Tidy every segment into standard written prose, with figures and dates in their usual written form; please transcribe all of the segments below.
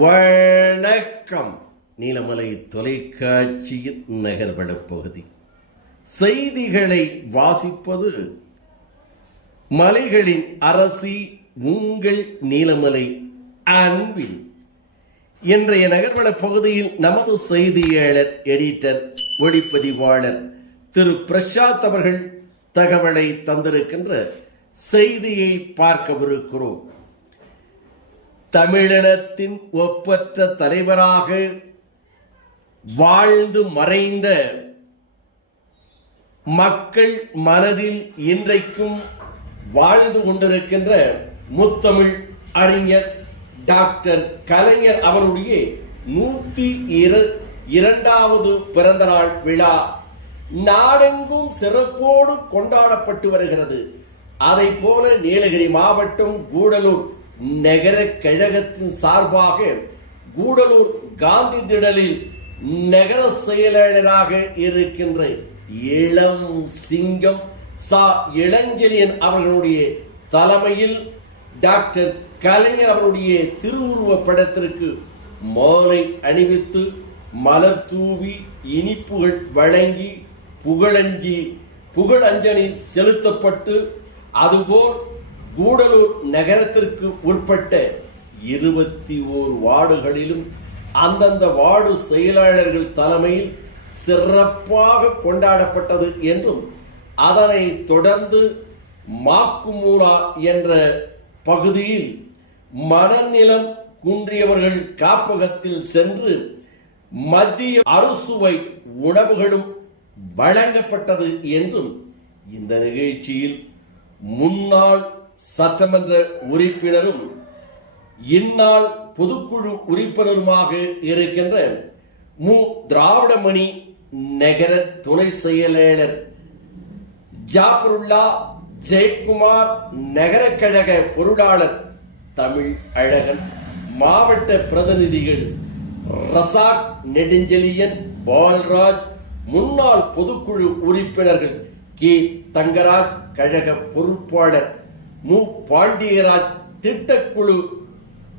வணக்கம். நீலமலை தொலைக்காட்சியின் நகர்வட பகுதி செய்திகளை வாசிப்பது மலைகளின் அரசி உங்கள் நீலமலை அன்பில். இன்றைய நகர்வட பகுதியில் நமது செய்தியாளர், எடிட்டர், ஒளிப்பதிவாளர் திரு பிரசாத் அவர்கள் தகவலை தந்திருக்கின்ற செய்தியை பார்க்கவிருக்கிறோம். தமிழினத்தின் ஒப்பற்ற தலைவராக வாழ்ந்து மறைந்த, மக்கள் மனதில் இன்றைக்கும் வாழ்ந்து கொண்டிருக்கின்ற முத்தமிழ் அறிஞர் டாக்டர் கலைஞர் அவருடைய 102வது பிறந்த நாள் விழா நாடெங்கும் சிறப்போடு கொண்டாடப்பட்டு வருகிறது. அதை போல நீலகிரி மாவட்டம் கூடலூர் நகர கழகத்தின் சார்பாக கூடலூர் காந்தி திடலில் நகர செயலாளராக இருக்கின்ற இளம் சிங்கம் சா இளஞ்செழியன் அவர்களுடைய தலைமையில் டாக்டர் கலைஞர் அவருடைய திருவுருவ படத்திற்கு மாலை அணிவித்து மலர் தூவி இனிப்புகள் வழங்கி புகழஞ்சலி செலுத்தப்பட்டு, அதுபோல் கூடலூர் நகரத்திற்கு உட்பட்ட 21 வார்டுகளிலும் அந்தந்த வார்டு செயலாளர்கள் தலைமையில் சிறப்பாக கொண்டாடப்பட்டது என்றும், அதனை தொடர்ந்து மாக்குமூரா என்ற பகுதியில் மனநிலம் குன்றியவர்கள் காப்பகத்தில் சென்று மதிய அறுசுவை உணவுகளும் வழங்கப்பட்டது என்றும், இந்த நிகழ்ச்சியில் முன்னாள் சட்டமன்ற உறுப்பினரும் இந்நாள் பொதுக்குழு உறுப்பினருமாக இருக்கின்ற மு திராவிடமணி நகர துணை செயலாளர் ஜாபருல்லா ஜெயக்குமார், நகர கழக பொருளாளர் தமிழ் அழகன், மாவட்ட பிரதிநிதிகள் ரசாக் நெடுஞ்செழியன், பால்ராஜ், முன்னாள் பொதுக்குழு உறுப்பினர்கள் கே தங்கராஜ், கழக பொறுப்பாளர் மு பாண்டியராஜ், திட்டக்குழு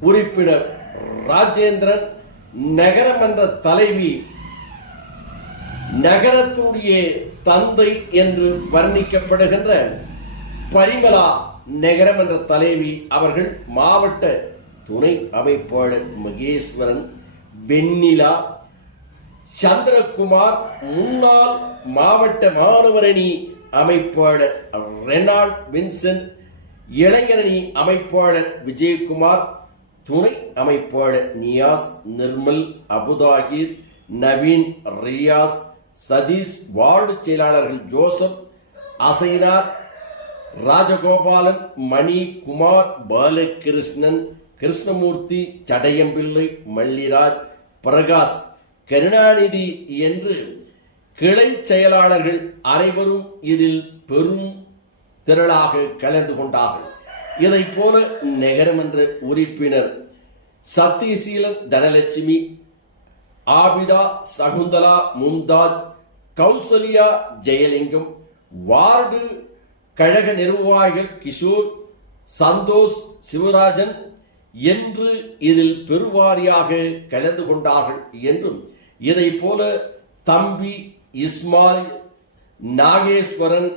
உறுப்பினர் ராஜேந்திரன், நகரமன்ற தலைவி, நகரத்துடைய தந்தை என்று வர்ணிக்கப்படுகின்ற பரிமலா நகரமன்ற தலைவி அவர்கள், மாவட்ட துணை அமைப்பாளர் மகேஸ்வரன், வெண்ணிலா, சந்திரகுமார், முன்னாள் மாவட்ட மாணவரணி அமைப்பாளர் ரெனால்ட் வின்சென்ட், இளைஞரணி அமைப்பாளர் விஜயகுமார், துணை அமைப்பாளர் நியாஸ், நிர்மல், அபுதாகிர், நவீன், ரியாஸ், சதீஷ், வார்டு செயலாளர்கள் ஜோசப், அசைனார், ராஜகோபாலன், மணி, குமார், பாலகிருஷ்ணன், கிருஷ்ணமூர்த்தி, சடையம்பிள்ளை, மல்லிராஜ், பிரகாஷ், கருணாநிதி என்று கிளை செயலாளர்கள் அனைவரும் இதில் பெரும் திரளாக கலந்து கொண்டார்கள். இதை போல நகரமன்ற உறுப்பினர் சத்தியசீலன், தனலட்சுமி, ஆபிதா, சகுந்தலா, மும்தாஜ், கௌசல்யா, ஜெயலிங்கம், வார்டு கழக நிர்வாகிகள் கிஷோர், சந்தோஷ், சிவராஜன் என்று இதில் பெருவாரியாக கலந்து கொண்டார்கள் என்றும், இதை போல தம்பி, இஸ்மாயில், நாகேஸ்வரன்,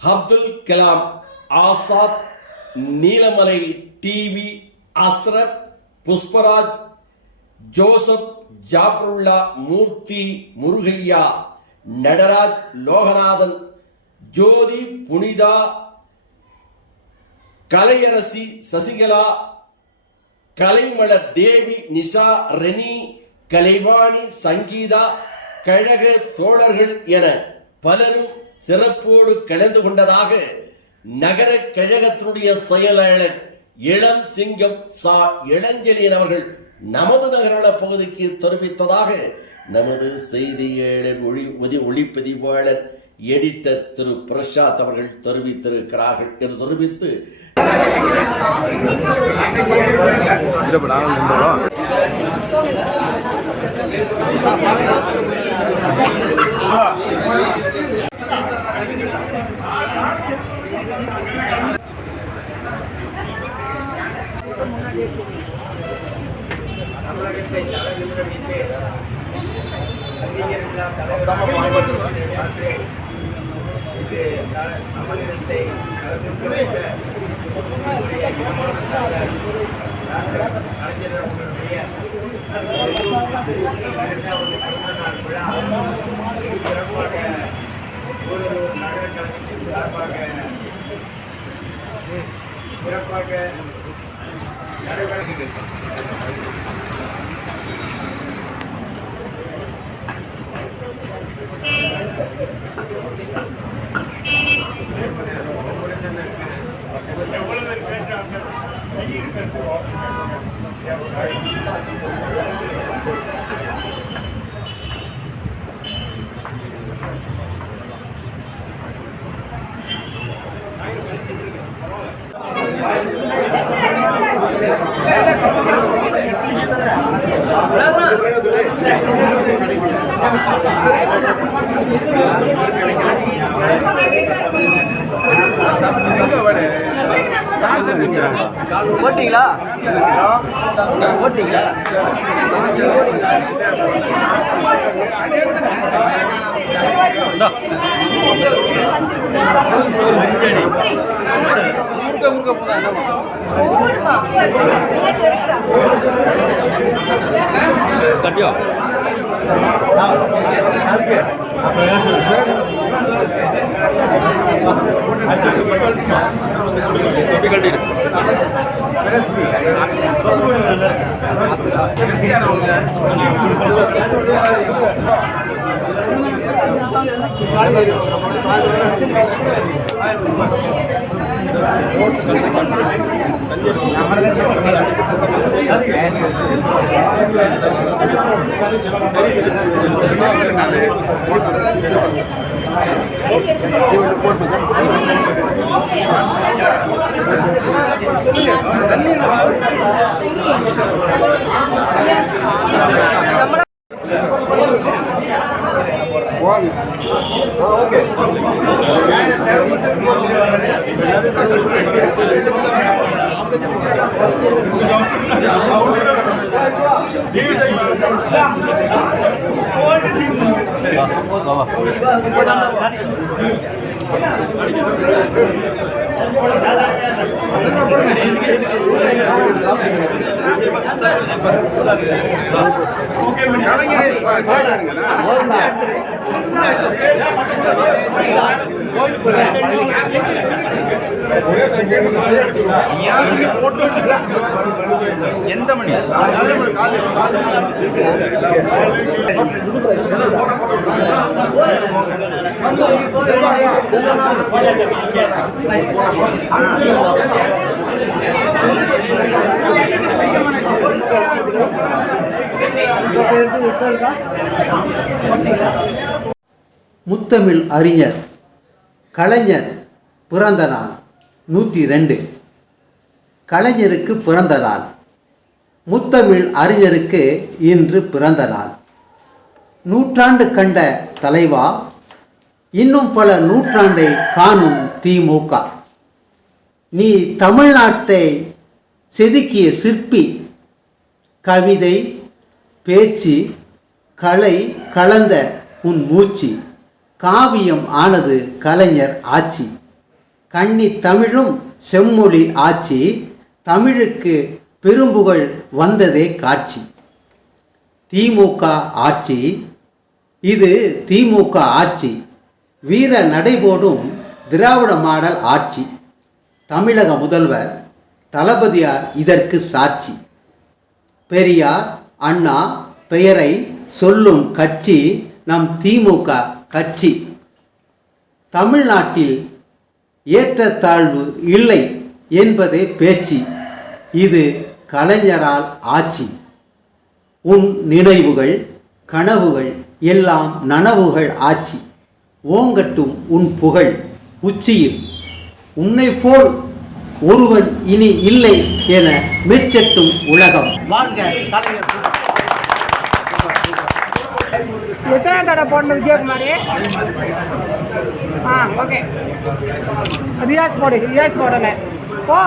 அப்துல் கலாம், ஆசாத், நீலமலை டிவி, அஸ்ரத், புஷ்பராஜ், ஜோசப், ஜாபருல்லா, மூர்த்தி, முருகையா, நடராஜ், லோகநாதன், ஜோதி, புனிதா, கலையரசி, சசிகலா, கலைமலர் தேவி, நிஷா, ரெனி, கலைவாணி, சங்கீதா, கழக தோழர்கள் என பலரும் சிறப்போடு கலந்து கொண்டதாக நகர கழகத்தினுடைய செயலாளர் இளம் சிங்கம் சா இளஞ்செழியன் அவர்கள் நமது நகர பகுதிக்கு தெரிவித்ததாக நமது செய்தியாளர் ஒளிப்பதிவாளர் எடிட்டர் திரு பிரசாத் அவர்கள் தெரிவித்திருக்கிறார்கள் என்று தெரிவித்து முன்னாடியே ஓட்டிங்களா ஓட்டிங்களா குறுக்க போதா கட்டியோ எந்த மணி முத்தமிழ் அறிஞர் கலைஞர் பிறந்த நாள் 102. கலைஞருக்கு பிறந்த நாள். முத்தமிழ் அறிஞருக்கு இன்று பிறந்த நாள். நூற்றாண்டு கண்ட தலைவா, இன்னும் பல நூற்றாண்டை காணும் திமுக. நீ தமிழ்நாட்டை செதுக்கிய சிற்பி. கவிதை, பேச்சு, கலை கலந்த உன் மூச்சு. காவியம் ஆனது கலைஞர் ஆட்சி. கன்னி தமிழும் செம்மொழி ஆட்சி. தமிழுக்கு பெரும்புகழ் வந்ததே காட்சி. திமுக ஆட்சி, இது திமுக ஆட்சி. வீர நடைபோடும் திராவிட மாடல் ஆட்சி. தமிழக முதல்வர் தளபதியார் இதற்கு சாட்சி. பெரியார், அண்ணா பெயரை சொல்லும் கட்சி நம் திமுக கட்சி. தமிழ்நாட்டில் ஏற்றத்தாழ்வு இல்லை என்பதே பேச்சு. இது கலைஞரால் ஆட்சி. உன் நினைவுகள், கனவுகள் எல்லாம் நனவுகள் ஆட்சி. ஓங்கட்டும் உன் புகழ் உச்சியில். உன்னை போல் ஒருவன் இனி இல்லை என மெச்சட்டும் உலகம். எத்தனை தடவை போடணும் விஜயகுமாரி? ஓகே, ரியாஸ் போடு. ரியாஸ் போடலை போ.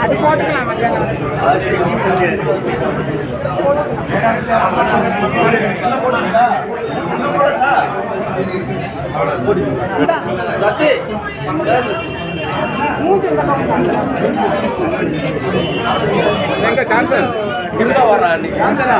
அது போட்டுக்கலாம் எங்க சான்சன் எங்க வர்றா நீ சான்சனா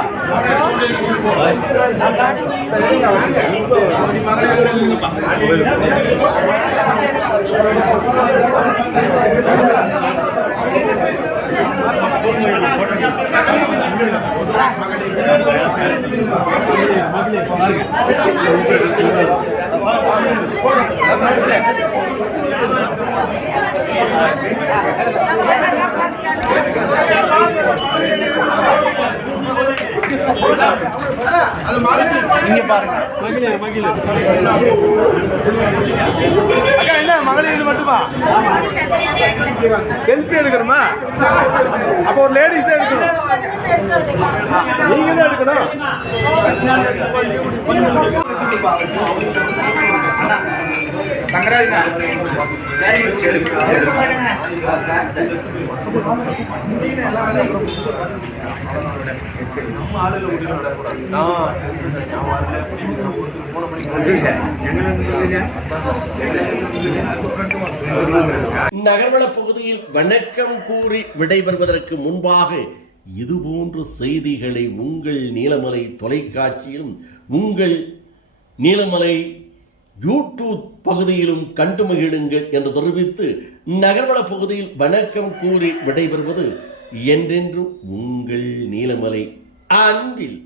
இங்க பாருங்க அக்கா என்ன மகளிர் மட்டுமா செல்ஃபி எடுக்கணுமா அப்போ ஒரு லேடிஸ் தான் எடுக்கணும் நீங்க தான் எடுக்கணும் தங்கராஜா நகர்வள பகுதியில் வணக்கம் கூறி விடைபெறுவதற்கு முன்பாக இதுபோன்ற செய்திகளை உங்கள் நீலமலை தொலைக்காட்சியிலும் உங்கள் நீலமலை யூடியூப் பகுதியிலும் கண்டு மகிழுங்கள் என்று தெரிவித்து நகர்வள பகுதியில் வணக்கம் கூறி விடைபெறுவது என்றென்றும் உங்கள் நீலமலை அன்பில்